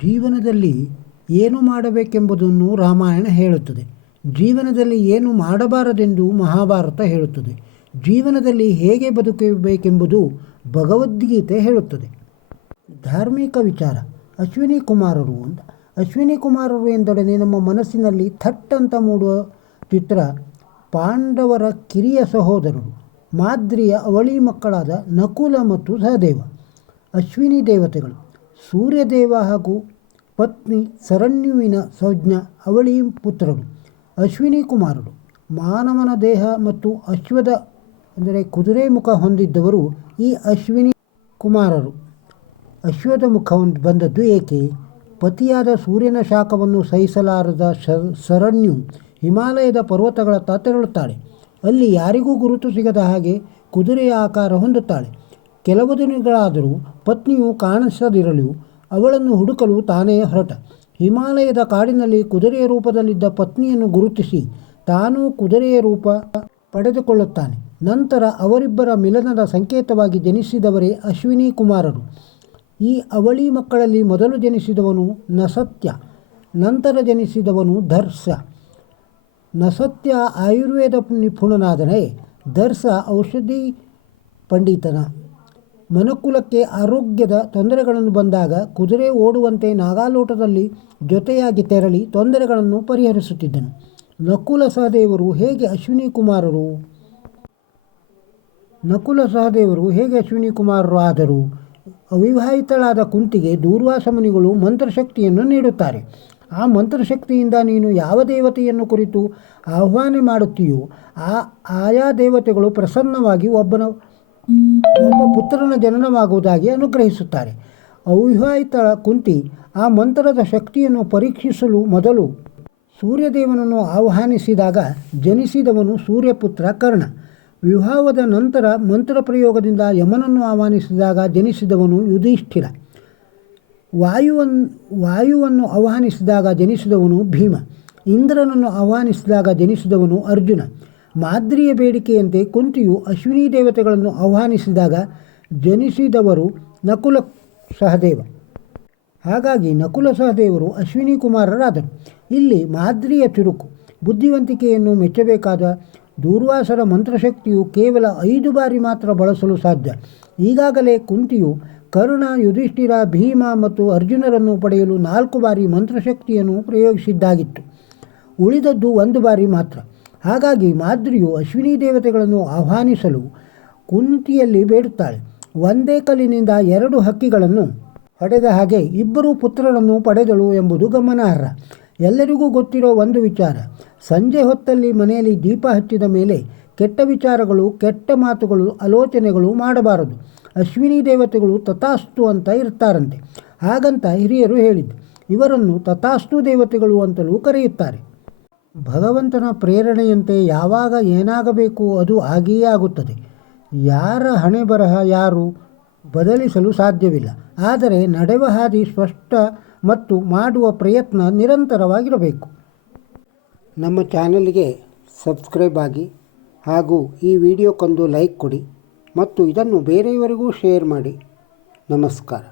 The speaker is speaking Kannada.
ಜೀವನದಲ್ಲಿ ಏನು ಮಾಡಬೇಕೆಂಬುದನ್ನು ರಾಮಾಯಣ ಹೇಳುತ್ತದೆ. ಜೀವನದಲ್ಲಿ ಏನು ಮಾಡಬಾರದೆಂದು ಮಹಾಭಾರತ ಹೇಳುತ್ತದೆ. ಜೀವನದಲ್ಲಿ ಹೇಗೆ ಬದುಕಬೇಕೆಂಬುದು ಭಗವದ್ಗೀತೆ ಹೇಳುತ್ತದೆ. ಧಾರ್ಮಿಕ ವಿಚಾರ. ಅಶ್ವಿನಿ ಕುಮಾರರು ಅಂತ. ಅಶ್ವಿನಿ ಕುಮಾರರು ಎಂದೊಡನೆ ನಮ್ಮ ಮನಸ್ಸಿನಲ್ಲಿ ಥಟ್ ಅಂತ ಮೂಡುವ ಚಿತ್ರ ಪಾಂಡವರ ಕಿರಿಯ ಸಹೋದರರು, ಮಾದ್ರಿಯ ಅವಳಿ ಮಕ್ಕಳಾದ ನಕುಲ ಮತ್ತು ಸಹದೇವ. ಅಶ್ವಿನಿ ದೇವತೆಗಳು ಸೂರ್ಯದೇವ ಹಾಗೂ ಪತ್ನಿ ಸರಣ್ಯುವಿನ ಸಂಜ್ಞ ಅವಳಿ ಪುತ್ರರು. ಅಶ್ವಿನಿ ಕುಮಾರರು ಮಾನವನ ದೇಹ ಮತ್ತು ಅಶ್ವದ ಅಂದರೆ ಕುದುರೆ ಮುಖ ಹೊಂದಿದ್ದವರು ಈ ಅಶ್ವಿನಿ ಕುಮಾರರು. ಅಶ್ವದ ಮುಖ ಬಂದದ್ದು ಏಕೆ? ಪತಿಯಾದ ಸೂರ್ಯನ ಶಾಖವನ್ನು ಸಹಿಸಲಾರದ ಸರಣ್ಯು ಹಿಮಾಲಯದ ಪರ್ವತಗಳತ್ತ ತೆರಳುತ್ತಾಳೆ. ಅಲ್ಲಿ ಯಾರಿಗೂ ಗುರುತು ಸಿಗದ ಹಾಗೆ ಕುದುರೆಯ ಆಕಾರ ಹೊಂದುತ್ತಾಳೆ. ಕೆಲವು ದಿನಗಳಾದರೂ ಪತ್ನಿಯು ಕಾಣಿಸದಿರಲು ಅವಳನ್ನು ಹುಡುಕಲು ತಾನೇ ಹೊರಟ. ಹಿಮಾಲಯದ ಕಾಡಿನಲ್ಲಿ ಕುದುರೆಯ ರೂಪದಲ್ಲಿದ್ದ ಪತ್ನಿಯನ್ನು ಗುರುತಿಸಿ ತಾನೂ ಕುದುರೆಯ ರೂಪ ಪಡೆದುಕೊಳ್ಳುತ್ತಾನೆ. ನಂತರ ಅವರಿಬ್ಬರ ಮಿಲನದ ಸಂಕೇತವಾಗಿ ಜನಿಸಿದವರೇ ಅಶ್ವಿನಿ ಕುಮಾರರು. ಈ ಅವಳಿ ಮಕ್ಕಳಲ್ಲಿ ಮೊದಲು ಜನಿಸಿದವನು ನಸತ್ಯ, ನಂತರ ಜನಿಸಿದವನು ದರ್ಶ. ನಸತ್ಯ ಆಯುರ್ವೇದ ನಿಪುಣನಾದನೇ, ದರ್ಶ ಔಷಧಿ ಪಂಡಿತನ. ಮನುಕುಲಕ್ಕೆ ಆರೋಗ್ಯದ ತೊಂದರೆಗಳನ್ನು ಬಂದಾಗ ಕುದುರೆ ಓಡುವಂತೆ ನಾಗಾಲೋಟದಲ್ಲಿ ಜೊತೆಯಾಗಿ ತೆರಳಿ ತೊಂದರೆಗಳನ್ನು ಪರಿಹರಿಸುತ್ತಿದ್ದನು. ನಕುಲ ಸಹದೇವರು ಹೇಗೆ ಅಶ್ವಿನಿ ಕುಮಾರರು? ನಕುಲ ಸಹದೇವರು ಹೇಗೆ ಅಶ್ವಿನಿ ಕುಮಾರರು ಆದರು? ಅವಿವಾಹಿತಳಾದ ಕುಂತಿಗೆ ದೂರ್ವಾಸ ಮುನಿಗಳು ಮಂತ್ರಶಕ್ತಿಯನ್ನು ನೀಡುತ್ತಾರೆ. ಆ ಮಂತ್ರಶಕ್ತಿಯಿಂದ ನೀನು ಯಾವ ದೇವತೆಯನ್ನು ಕುರಿತು ಆಹ್ವಾನ ಮಾಡುತ್ತೀಯೋ ಆಯಾ ದೇವತೆಗಳು ಪ್ರಸನ್ನವಾಗಿ ಒಬ್ಬ ಪುತ್ರನ ಜನನವಾಗುವುದಾಗಿ ಅನುಗ್ರಹಿಸುತ್ತಾರೆ. ಅವಿವಾಹಿತ ಕುಂತಿ ಆ ಮಂತ್ರದ ಶಕ್ತಿಯನ್ನು ಪರೀಕ್ಷಿಸಲು ಮೊದಲು ಸೂರ್ಯದೇವನನ್ನು ಆಹ್ವಾನಿಸಿದಾಗ ಜನಿಸಿದವನು ಸೂರ್ಯಪುತ್ರ ಕರ್ಣ. ವಿವಾಹದ ನಂತರ ಮಂತ್ರ ಪ್ರಯೋಗದಿಂದ ಯಮನನ್ನು ಆಹ್ವಾನಿಸಿದಾಗ ಜನಿಸಿದವನು ಯುಧಿಷ್ಠಿರ. ವಾಯುವನ್ನು ಆಹ್ವಾನಿಸಿದಾಗ ಜನಿಸಿದವನು ಭೀಮ. ಇಂದ್ರನನ್ನು ಆಹ್ವಾನಿಸಿದಾಗ ಜನಿಸಿದವನು ಅರ್ಜುನ. ಮಾದ್ರಿಯ ಬೇಡಿಕೆಯಂತೆ ಕುಂತಿಯು ಅಶ್ವಿನಿ ದೇವತೆಗಳನ್ನು ಆಹ್ವಾನಿಸಿದಾಗ ಜನಿಸಿದವರು ನಕುಲ ಸಹದೇವ. ಹಾಗಾಗಿ ನಕುಲ ಸಹದೇವರು ಅಶ್ವಿನಿ ಕುಮಾರರಾದರು. ಇಲ್ಲಿ ಮಾದ್ರಿಯ ಚುರುಕು ಬುದ್ಧಿವಂತಿಕೆಯನ್ನು ಮೆಚ್ಚಬೇಕಾದ. ದೂರ್ವಾಸರ ಮಂತ್ರಶಕ್ತಿಯು ಕೇವಲ 5 ಬಾರಿ ಮಾತ್ರ ಬಳಸಲು ಸಾಧ್ಯ. ಈಗಾಗಲೇ ಕುಂತಿಯು ಕರ್ಣ, ಯುಧಿಷ್ಠಿರ, ಭೀಮ ಮತ್ತು ಅರ್ಜುನರನ್ನು ಪಡೆಯಲು 4 ಬಾರಿ ಮಂತ್ರಶಕ್ತಿಯನ್ನು ಪ್ರಯೋಗಿಸಿದ್ದಾಗಿತ್ತು. ಉಳಿದದ್ದು 1 ಬಾರಿ ಮಾತ್ರ. ಹಾಗಾಗಿ ಮಾದ್ರಿಯು ಅಶ್ವಿನಿ ದೇವತೆಗಳನ್ನು ಆಹ್ವಾನಿಸಲು ಕುಂತಿಯಲ್ಲಿ ಬೇಡುತ್ತಾಳೆ. ಒಂದೇ ಕಲ್ಲಿನಿಂದ 2 ಹಕ್ಕಿಗಳನ್ನು ಹೊಡೆದ ಹಾಗೆ ಇಬ್ಬರು ಪುತ್ರರನ್ನು ಪಡೆದಳು ಎಂಬುದು ಗಮನಾರ್ಹ. ಎಲ್ಲರಿಗೂ ಗೊತ್ತಿರೋ ಒಂದು ವಿಚಾರ, ಸಂಜೆ ಹೊತ್ತಲ್ಲಿ ಮನೆಯಲ್ಲಿ ದೀಪ ಹಚ್ಚಿದ ಮೇಲೆ ಕೆಟ್ಟ ವಿಚಾರಗಳು, ಕೆಟ್ಟ ಮಾತುಗಳು, ಆಲೋಚನೆಗಳು ಮಾಡಬಾರದು. ಅಶ್ವಿನಿ ದೇವತೆಗಳು ತಥಾಸ್ತು ಅಂತ ಇರ್ತಾರಂತೆ. ಹಾಗಂತ ಹಿರಿಯರು ಹೇಳಿದ್ದು. ಇವರನ್ನು ತಥಾಸ್ತು ದೇವತೆಗಳು ಅಂತಲೂ ಕರೆಯುತ್ತಾರೆ. ಭಗವಂತನ ಪ್ರೇರಣೆಯಂತೆ ಯಾವಾಗ ಏನಾಗಬೇಕು ಅದು ಆಗಿಯೇ ಆಗುತ್ತದೆ. ಯಾರ ಹಣೆ ಬರಹ ಯಾರು ಬದಲಿಸಲು ಸಾಧ್ಯವಿಲ್ಲ. ಆದರೆ ನಡೆವ ಹಾದಿ ಸ್ಪಷ್ಟ ಮತ್ತು ಮಾಡುವ ಪ್ರಯತ್ನ ನಿರಂತರವಾಗಿರಬೇಕು. ನಮ್ಮ ಚಾನಲ್ಗೆ ಸಬ್ಸ್ಕ್ರೈಬ್ ಆಗಿ ಹಾಗೂ ಈ ವಿಡಿಯೋಕ್ಕೊಂದು ಲೈಕ್ ಕೊಡಿ ಮತ್ತು ಇದನ್ನು ಬೇರೆಯವರಿಗೂ ಶೇರ್ ಮಾಡಿ. ನಮಸ್ಕಾರ.